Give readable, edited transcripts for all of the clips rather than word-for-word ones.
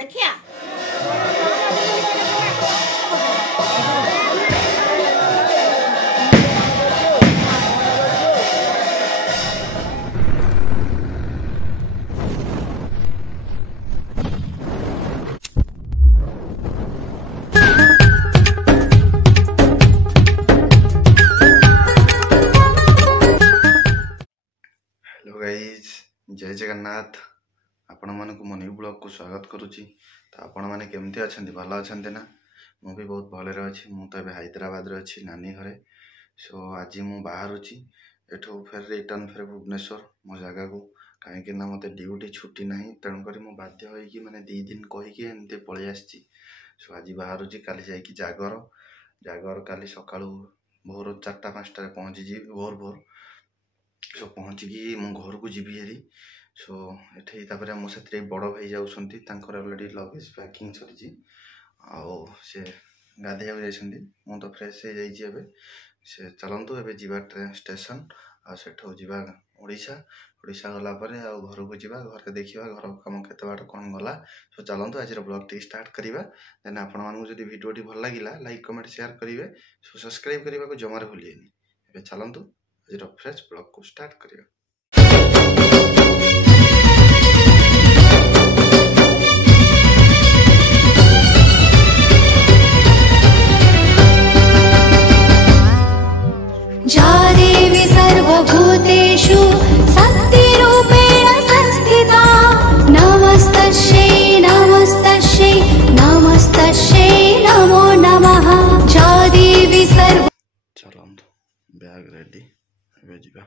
देखिया hello guys जय जगन्नाथ आपण मानक मो न्यू ब्लॉग को स्वागत करुच्ची। तो आपण मैंने केमती अच्छा भल अच्छा ना मु भी बहुत भलरे अच्छी। मु तो हैदराबाद रे अच्छी नानी घरे। सो आज मु बाहर एठू फिर रिटर्न फिर भुवनेश्वर मो जगह को कहीं मत ड्यूटी छुट्टी ना तेणुक बाध्य होगी मैंने 2 दिन कहीकि एमती पलि आसी। सो आज बाहर काली जाइकी जागर जागर काली सका भोर 4-5 पहुँची जी भोर भोर। सो पहुँचिकी मो घर को जीवी हेरी। सो ये मो से बड़ भाई जाऊँगी अलरेडी लगेज पैकिंग सरी से गाधे मु तो फ्रेश हो जाए से चलतु एवं जीवा ट्रेन स्टेशन आठू जा ओडिशा ओडिशा गलापर घर को जीवा घर देखा घर कम केते बाट कौन गला। सो चलतु आज ब्लॉग टी स्टार्ट करवा। देन आपण मानू जब वीडियो भल लगा लाइक कमेंट शेयर करेंगे। सो सब्सक्राइब करने को जमार भूलिए। चलतु आज फ्रेश ब्लॉग को स्टार्ट करिया। जा देवी सर्वभूतेषु शक्तिरूपेण संस्थिता नमस्तस्यै नमस्तस्यै नमस्तस्यै नमो नमः। जा देवी सर्व चलंतु बैग रेडी जा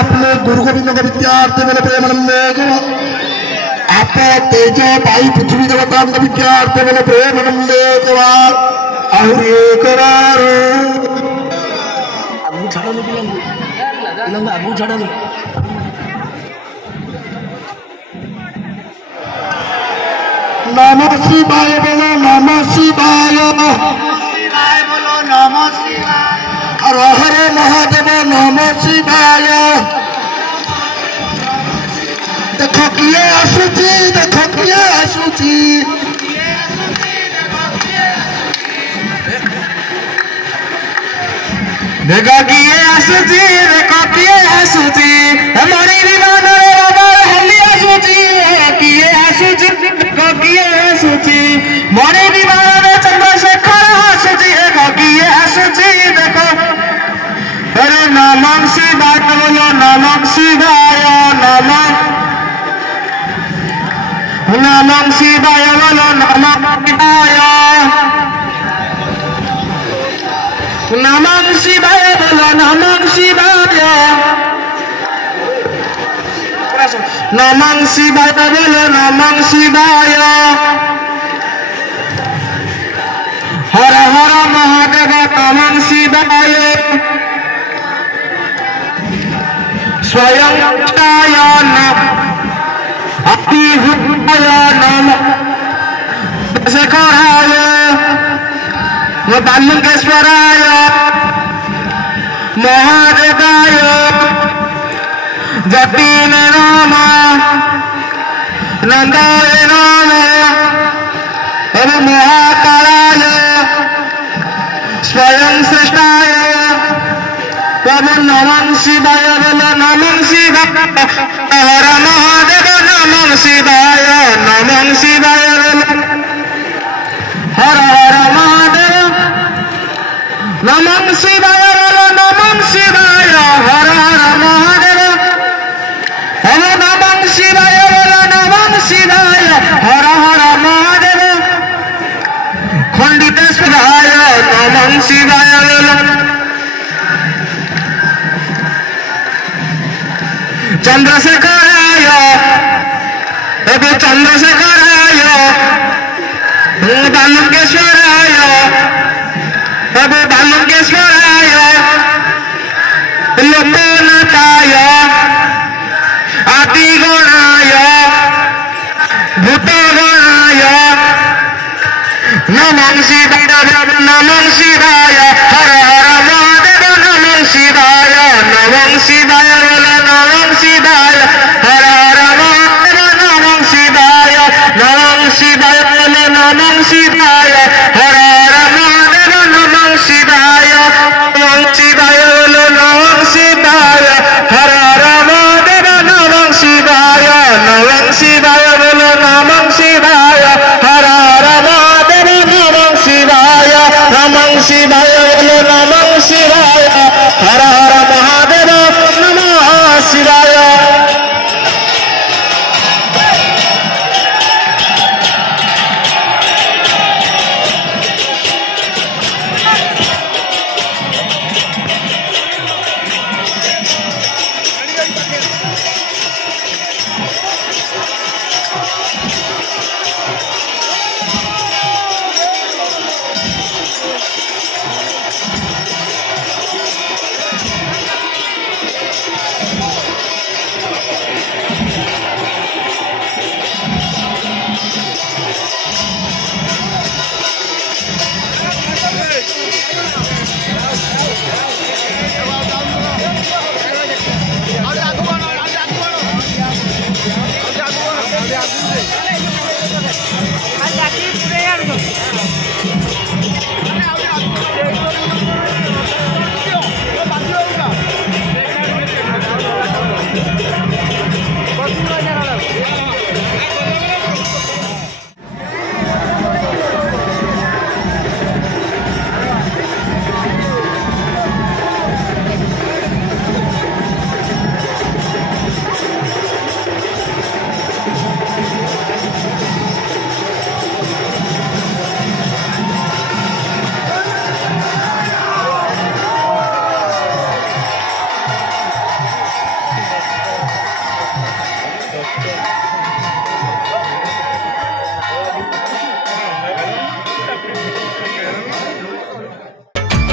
अपने दुर्गोविंद विद्यार्थी मेरे प्रेमानंद आप तेज पाई पृथ्वी देवता विद्यार्थी मेरे प्रेमानंद आगू छाड़ा नमः शिवाय बोलो नमः शिवाय बोलो नमः शिवाय हर हर महादेव नमः शिवाय। देखो किए आसुची देखो किए आसुची देखो किए आसुची देखो किए आसुची हमारी विमान हल्ली आसुची किए आसुची देखो किए आसुची मोरी विमान चंद्रशेखर आसुची देखो किए आसुची देखो अरे नमः शिवाय बोलो नमः शिवाय नमः शिवाय बोलो नमः शिवाय नमः शिवाय बोलो नमः शिवाय नमः शिवाय बोलो नमः शिवाय हर हर महादेव नमः शिवाय स्वयं अति शेखराय बालुकेश्वराय महादेवाय जटिन नाम नंदाय नाम एवं महाकालाय स्वयं श्रेष्ठाय नमः शिवाय नमः शिवाय हर महादेव नमः शिवाय नमः शिवाय हर हर महादेव नमः शिवाय नमः शिवाय हर हर महादेव हर नमः शिवाय नमः शिवाय हर हर महादेव खंडितेश्वराय नमः शिवाय चंद्रशेखराय एवं चंद्रशेखराय बालुकेश्वराय एवं बालुकेश्वराय लोकनाथाय आदिगणाय भूतगणाय नमः शिवाय नमः शिवाय हर हर महादेव नमः शिवाय नमः शिवाय नमः शिवाय हर हर महादेव नमः शिवाय नमः शिवाय नमः शिवाय हर हर महादेव नमः शिवाय नमः शिवाय नमः शिवाय हर हर महादेव नमः शिवाय नमः शिवाय नमः शिवाय हर हर महादेव नमः शिवाय नमः शिवाय नमः शिवाय हर हर महादेव नमः शिवाय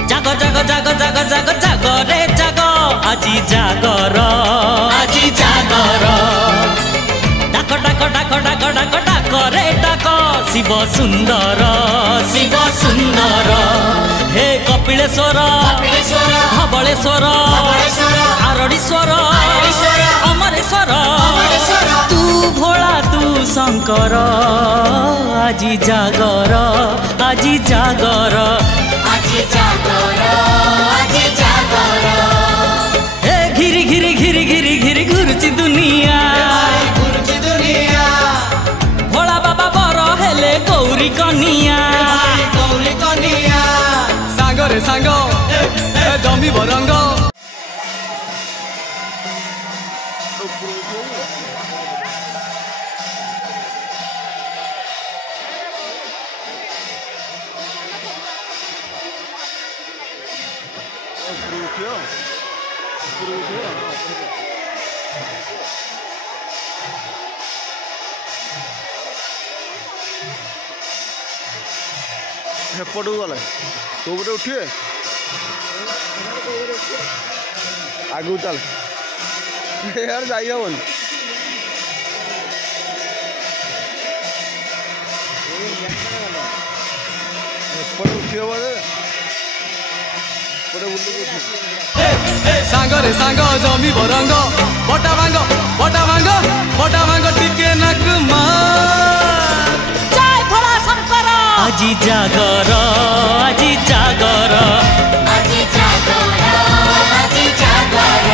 जागो जागो जागो जागो जागो जागो रे जागो आजी जागर डाको डाको डाको डाको डाको डाको रे डाको शिव सुंदर हे कपिलेश्वर धवलेश्वर आरड़ीश्वर अमरेश्वर तू भोला तू शंकर आजी जागर हे घिरी घिरी घिरी घिरी घिरी घुरुची दुनिया भोला बाबा बर हेले गौरी कनिया सांग रे सांग जमी बरंग हेपटू गला तो गोटे उठिए आगू चल यार जाई हवन ଉଠି ହବ ଯେ ପଟେ ବୁଲିକି ଉଠି ସାଙ୍ଗରେ ସାଙ୍ଗ ଜମି ବରଙ୍ଗ ବଟା ଭାଙ୍ଗ ଟିକେ ନାକୁ ଜୟ ଭୋଳା ଶଙ୍କର ଆଜି ଜାଗର ଆଜି ଜାଗର ଆଜି ଜାଗର ଆଜି ଜାଗର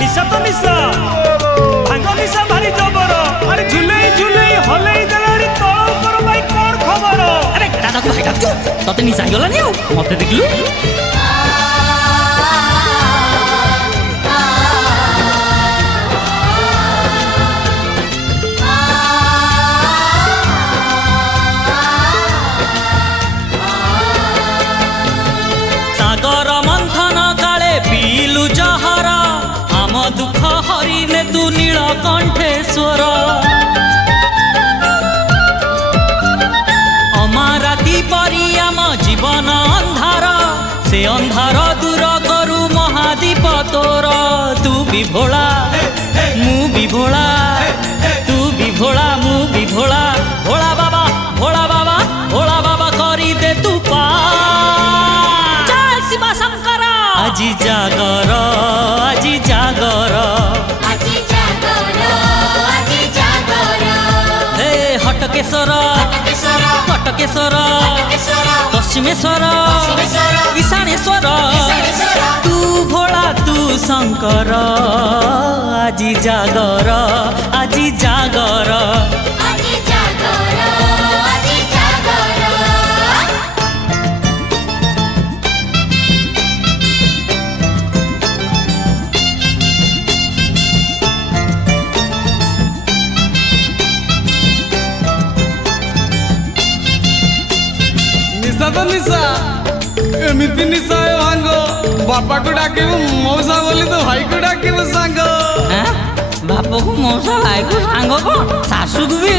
निशा तो निशा भांग निशा भारी जबर अरे झुलेई हलेई देलारी तळ ऊपर भाई कोन खबर अरे दादा को भाई डाकू तते निशा गला नि मते देखलु सागर मंथन काले पीलु जहर आम दुख हरिने तू नीलकंठेश्वर अमाराती परी आम जीवन अंधार से अंधार दूर करू महादीप तोर तू भी भोला मु भी भोला तू भी भोला मु भी भोला भोला बाबा भोला बाबा भोला बाबा करी दे तू पा शिवा शंकर आजी जागर आजी जागर ଆଜି ଜାଗର ଆଜି ଜାଗର हे हटकेश्वर କେଶର कटकेश्वर କେଶର पश्चिमेश्वर पश्चिमेश्वर ईशानेश्वर ईशानेश्वर तू भोला तू शंकर आजी जागर आजी जागर ଆଜି ଜାଗର ଆଜି ଜାଗର निशा तो निशा एमिति निशा है भांग बापा को डाकिबु मौसा बोली तो भाई को डाकिबु सांग बाप को मौसा भाई को सांग को सासू को भी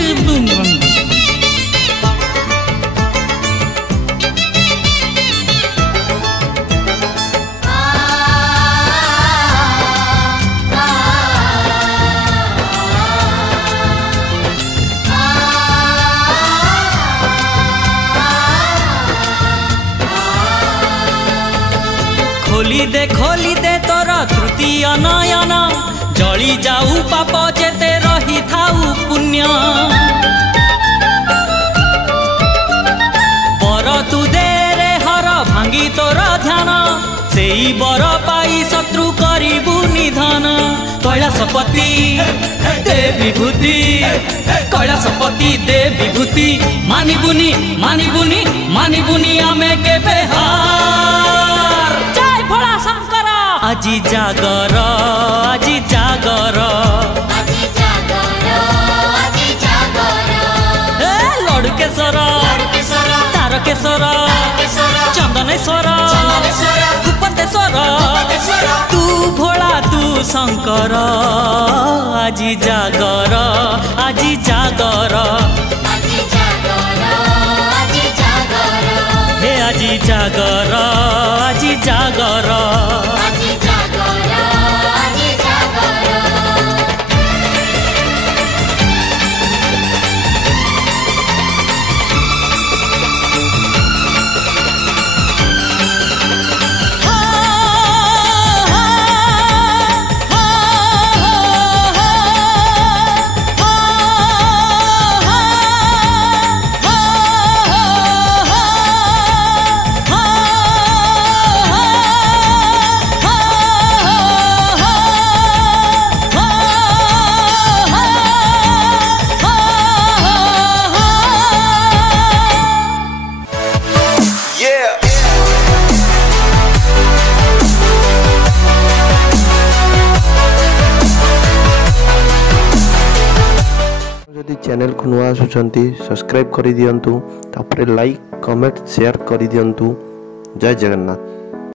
खोली दे तोर तृतीय नयन जली जाऊ पाप जेते रही थाऊ पुण्य बर तू दे रे हर भांगी तोर ध्यान सेई बर पाई शत्रु करिबु निधन कैलासपति दे विभूति कैलासपति दे विभूति मानिबुनी मानिबुनी मानिबुनी आमे केबे हार जय भोला शंकर आजी जागर आजी जागर ଆଜି ଜାଗର ଆଜି ଜାଗର हे लड़केश्वर କେଶର तारकेश्वर କେଶର चंदनेश्वर ଚନ୍ଦନେଶ୍ୱର भूपतेश्वर କେଶର तू भोला तू शंकर आजी जागर आजी जागर ଆଜି ଜାଗର ଆଜି ଜାଗର हे आजी जागर आजी जागर ଆଜି ଜାଗର ଆଜି ଜାଗର जदि चैनल को नुआ आसुचंती सब्सक्राइब कर दियंतु तापरे लाइक कमेंट शेयर कर दियंतु जय जगन्नाथ।